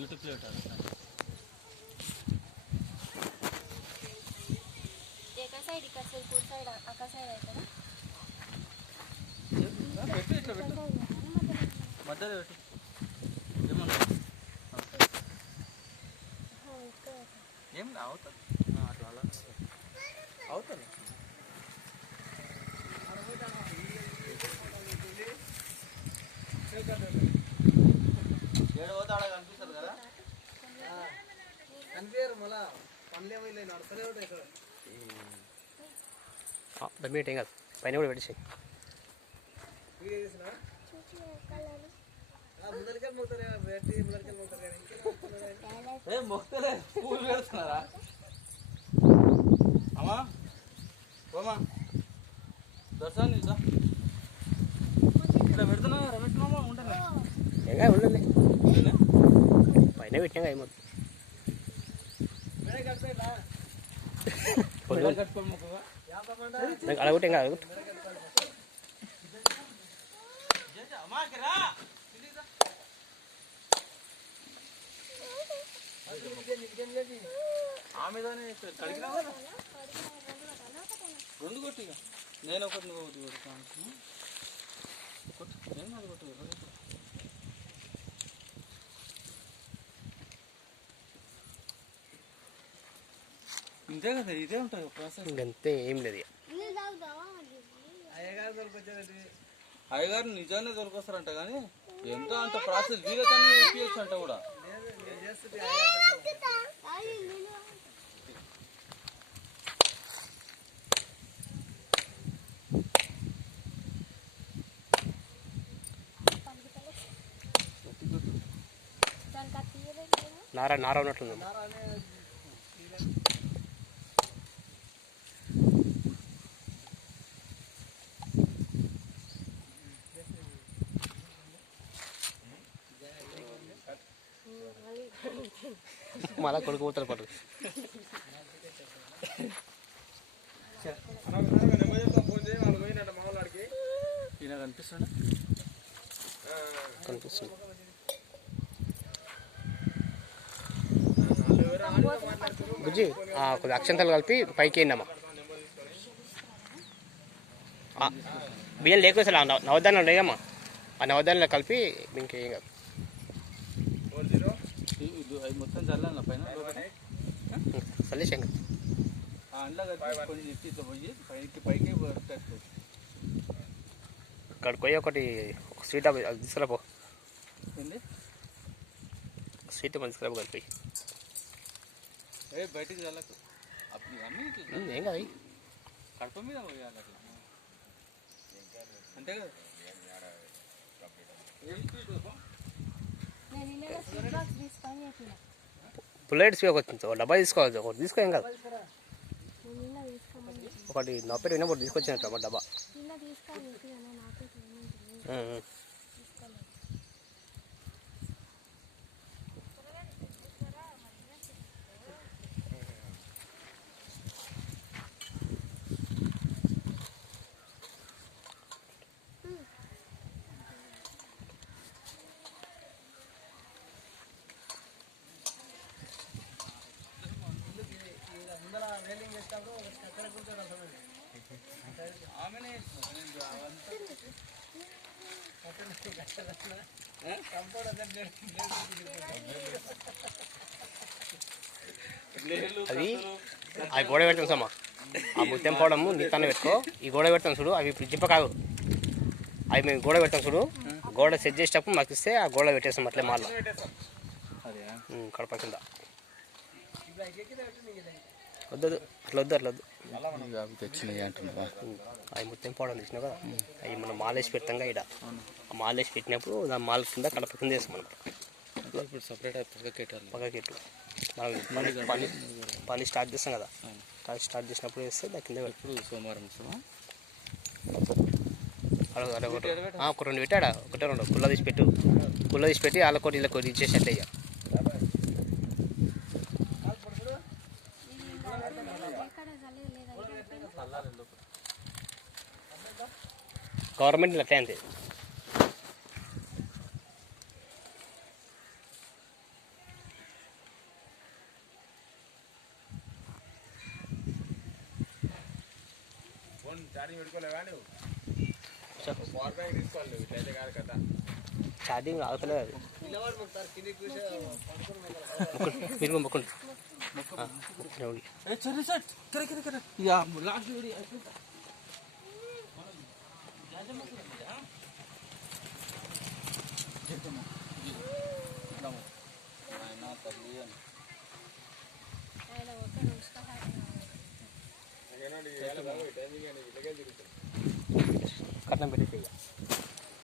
YouTube లో side इका Sirpur side आका साइड है కదా పెట్టు ఇట్లా పెట్టు మధ్యలో పెట్టు ఏమన్నా ఏం అవుతుంది అట్లా అలా అవుతుంది ఏడు పోతే ఆడ కనిపిస్తారు కదా కనిపించారు మళ్ళా పనులు ఏమైనా నడుస్తూనే ఉంటాయి ఇక్కడ మీటింగ్ కాదు పైన కూడా పెట్టేసి మొక్కలే పూలు పెడుతున్నారా అమ్మా ఓమా దర్శనం ఇట్లా పెడుతున్నా పెట్టినామా ఉంటాను ఇంకా ఉండండి పైన పెట్టినా ఏమవుతుంది అడగొట్టి ఇంకా అడగొట్టు రెండు కొట్టిగా నేను ఒకటి నువ్వు ఒకటి కొడతాను నేను అది కొట్టు ఇంతే కదా ఇదే ఉంటుంది ప్రాసెస్ ఇంకంతే ఏం లేదు అయ్యగారు నిజాన్ని దొరికొస్తారంట కానీ ఎంత అంత ప్రాసెస్ వీలతోనే వేపించచ్చు అంట కూడా నార ఉన్నట్లుంది మళ్ళా కొడుకు పోతారు పట్టు కనిపిస్తుంది కనిపిస్తుంది బుజ్జి కొద్ది అక్షంతలు కలిపి పైకి వేయండమ్మా బియ్యం లేకపోతే అసలు నవధాన్యాలు ఉన్నాయమ్మా ఆ నవధాన్యాలు కలిపి ఇంకేం కాదు మొత్తం చల్లాల పైన చల్లేసాం అండ్లా కలిపి కొన్ని ఇట్లా పోయి పైకి అక్కడికి పోయి ఒకటి స్వీట్ అది తీసుకురాపో ఏంటి స్వీట్ మంది తీసుకురాపో కలిపి బయటికి చల్లకు అన్నీ ఇట్లా ఏం కాదు కడప మీద పోయాలి అట్లా అంతే కదా పుల్లెట్స్ ఒక డబ్బా తీసుకోవాలి ఒకటి తీసుకో ఏం కాదు ఒకటి నొప్పటి వినప్పుడు తీసుకొచ్చినట్టు ఒక డబ్బా అది అవి గోడ పెడతాం సమ్మా ఆ ముత్యం పోవడము నీతాన్ని పెట్టుకో ఈ గోడ పెడతాం చూడు అవి జిప్ప కాదు అవి మేము గోడ పెడతాం చూడు గోడ సెట్ చేసేటప్పుడు మాకు ఇస్తే ఆ గోడ పెట్టేస్తాం అట్లే మాల్లో కడప కింద వద్దు అట్లా వద్దు తెచ్చినాయి అంటున్నా అవి మొత్తం పోవడం తెచ్చినావు కదా అవి మనం మాలేసి పెడతాం ఇక్కడ ఆ మాలేసి పెట్టినప్పుడు దాని మాల కింద కడప కింద వేస్తాం అనమాట ఇప్పుడు సపరేట్ పక్కకెట్టు పని స్టార్ట్ చేస్తాం కదా స్టార్ట్ చేసినప్పుడు వేస్తే దాని కింద ఇప్పుడు సోమవారం ఒక రెండు పెట్టాడా ఒకటే రెండు కుల్ల తీసి పెట్టి వాళ్ళ కోటి ఇలా కోటి ఇచ్చేసేట్టే ఇక గవర్నమెంట్ అట్లే అంతే ఛార్జింగ్ ఆగుతలేదు అది పిల్లవాడు మొక్కుతారు కిందికి కూర్చో పడుకొని మొక్కండి మీరు మొక్కండి దేవుడికి ఏ సరే సార్ కరెక్ట్ ఇక లాస్ట్ వీడియో అయిపోయింది ఆయన తల్లి అని ఆయన ఒక కట్నం పెట్టేసి ఇక